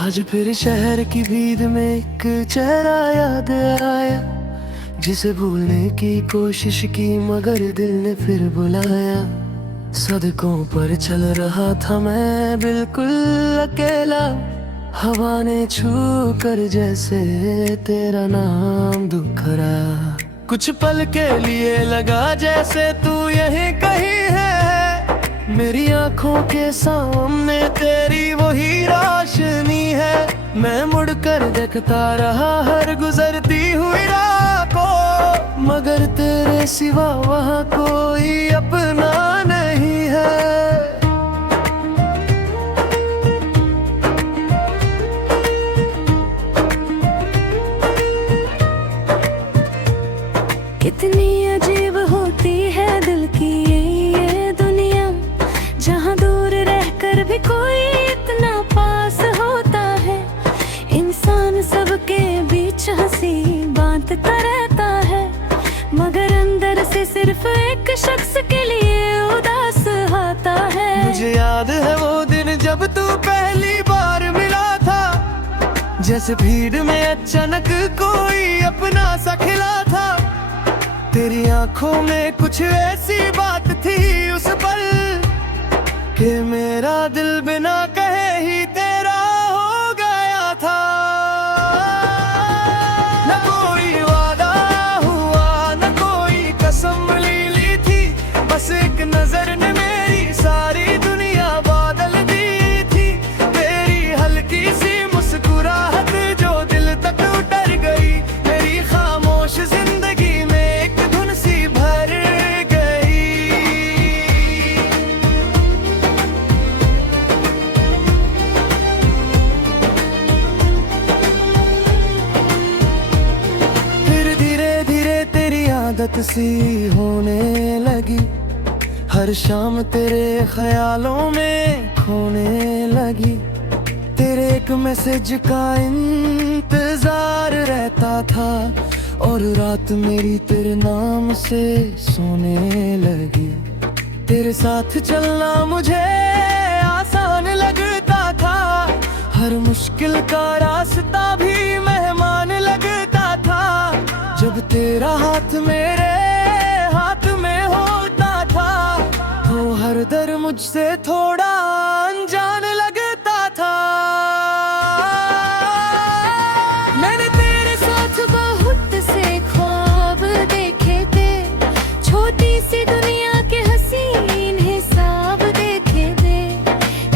आज फिर शहर की भीड़ में एक चेहरा याद आया, जिसे भूलने की कोशिश की मगर दिल ने फिर बुलाया। सड़कों पर चल रहा था मैं बिल्कुल अकेला, हवा ने छू कर जैसे तेरा नाम दुखराया। कुछ पल के लिए लगा जैसे तू यहीं कहीं है, मेरी आंखों के सामने तेरी वही रोशनी है। मैं मुड़कर देखता रहा हर गुजरती हुई राह को, मगर तेरे सिवा वहाँ कोई अपना नहीं है। कितनी अजीब होती है दिल की ये दुनिया, जहाँ दूर रहकर भी कोई इतना पास होता है। इंसान सबके बीच हंसी बांधता रहता है, मगर अंदर से सिर्फ एक शख्स के लिए उदास होता है। मुझे याद है वो दिन जब तू पहली बार मिला था, जैसे भीड़ में अचानक कोई अपना सा खिला था। तेरी आंखों में कुछ ऐसी बात थी उस पल, कि मेरा दिल बिना कहे ही तेरा हो गया था। न कोई वादा हुआ न कोई कसम ली थी, बस एक नजर ने मेरी सारी दुनिया बदल दी थी। तेरी हल्की सी मुस्कुराहट जो दिल तक उतर गई, मेरी खामोश जिंदगी में एक धुन सी भर गई। फिर धीरे धीरे तेरी आदत सी होने लगी, हर शाम तेरे ख्यालों में खोने लगी। तेरे एक मैसेज का इंतजार रहता था, और रात मेरी तेरे नाम से सोने लगी। तेरे साथ चलना मुझे आसान लगता था, हर मुश्किल का रास्ता भी मेहमान लगता था। जब तेरा हाथ मेरे हाथ में होता था, तो हर दर मुझसे थोड़ा अनजान लगता था। मैंने तेरे साथ बहुत से ख्वाब देखे थे, छोटी सी दुनिया के हसीन हिसाब देखे थे।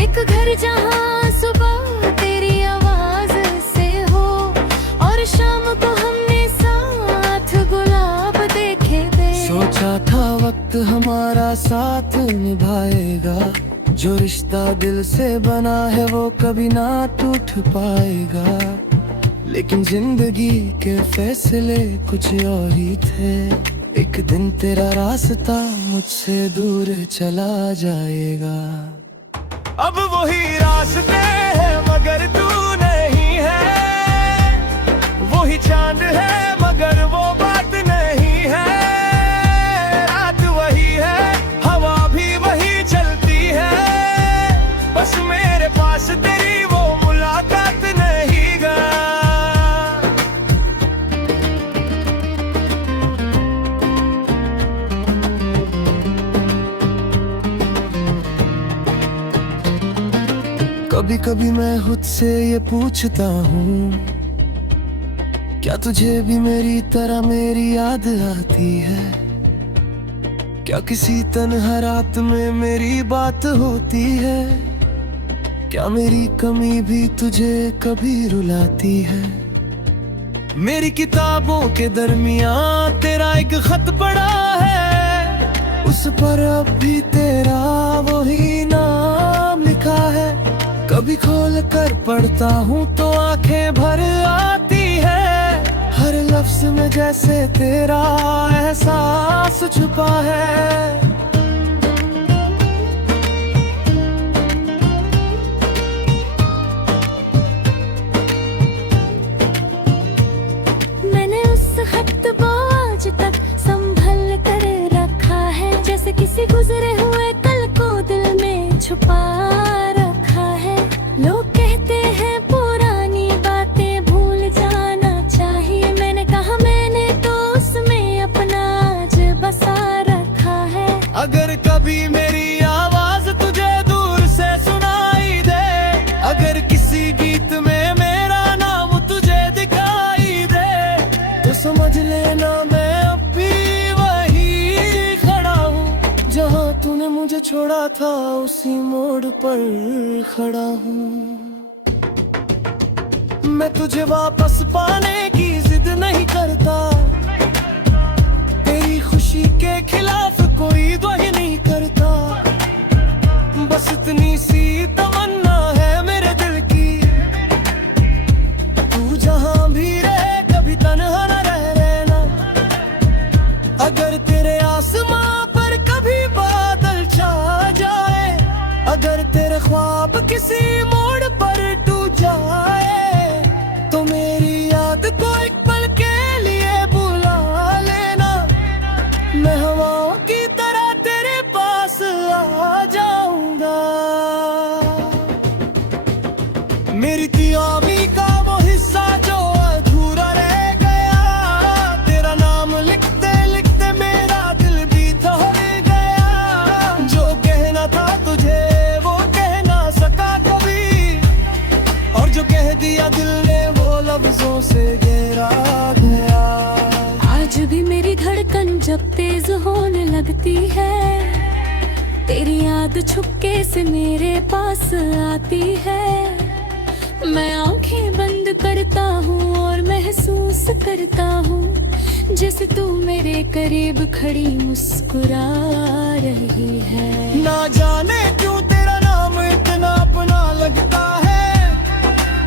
एक घर जहाँ सुबह तेरी आवाज से हो, और शाम को हमने साथ गुलाब देखे थे। सोचा था वक्त हमारा साथ निभाएगा, जो रिश्ता दिल से बना है वो कभी ना टूट पाएगा। लेकिन जिंदगी के फैसले कुछ और ही थे, एक दिन तेरा रास्ता मुझसे दूर चला जाएगा। अब वही रास्ते हैं मगर तू नहीं है, वही चांद है मगर वो बात नहीं है। रात वही है हवा भी वही चलती है, बस मेरे पास तेरी वो मुलाकात नहीं गा। कभी कभी मैं खुद से ये पूछता हूँ, क्या तुझे भी मेरी तरह मेरी याद आती है? क्या किसी तन्हा रात में मेरी बात होती है? क्या मेरी कमी भी तुझे कभी रुलाती है? मेरी किताबों के दरमियान तेरा एक खत पड़ा है, उस पर अब भी तेरा वही नाम लिखा है। कभी खोल कर पढ़ता हूँ तो आंखें भर आती है, हर लफ्ज में जैसे तेरा एहसास छुपा है। मैंने उस खत को आज तक संभल कर रखा है, जैसे किसी गुजरे हुए कल को दिल में छुपा रखा है। लोग कहते हैं पूरा मैं अब भी वही खड़ा हूँ, जहाँ तूने मुझे छोड़ा था उसी मोड़ पर खड़ा हूँ। मैं तुझे वापस पाने की जिद नहीं करता, तेरी खुशी के खिलाफ कोई द्वंद्व नहीं करता। बस इतनी सी तमन्ना है मेरे दिल की, तू जहां भी रहे कभी तन्हा न रह रहना। अगर तेरे आसमां पर कभी बादल छा जाए, अगर तेरे ख्वाब किसी मोड़ पर टूट जाए, तो मेरी याद को एक पल के लिए बुला लेना। मैं हवाओं की तरह तेरे पास आ जाऊंगा। मेरी कियामी का वो हिस्सा जो अधूरा रह गया, तेरा नाम लिखते लिखते मेरा दिल भी थक गया। जो कहना था तुझे वो कह ना सका कभी, और जो कह दिया दिल ने वो लफ्जों से गहरा गया। आज भी मेरी धड़कन जब तेज होने लगती है, तेरी याद छुपके से मेरे पास आती है। मैं आंखें बंद करता हूँ और महसूस करता हूँ, जैसे तू मेरे करीब खड़ी मुस्कुरा रही है। ना जाने क्यों तेरा नाम इतना अपना लगता है,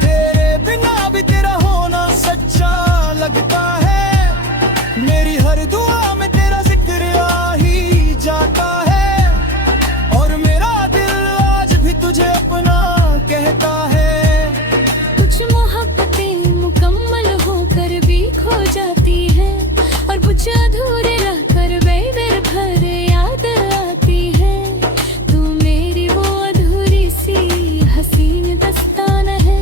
तेरे बिना भी तेरा होना सच्चा लगता है। मेरी हर दुआ में तेरा जिक्र आ ही जाता है, और मेरा दिल आज भी तुझे अपना कहता है। कुछ मोहब्बतें मुकम्मल होकर भी खो जाती हैं, और कुछ अधूरे रहकर बेदर भर याद आती है। तू मेरी वो अधूरी सी हसीन दस्तान है,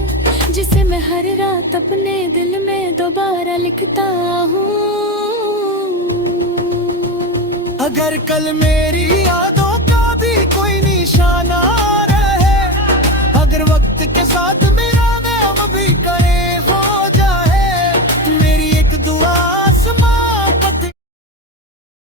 जिसे मैं हर रात अपने दिल में दोबारा लिखता हूँ। अगर कल मेरी याद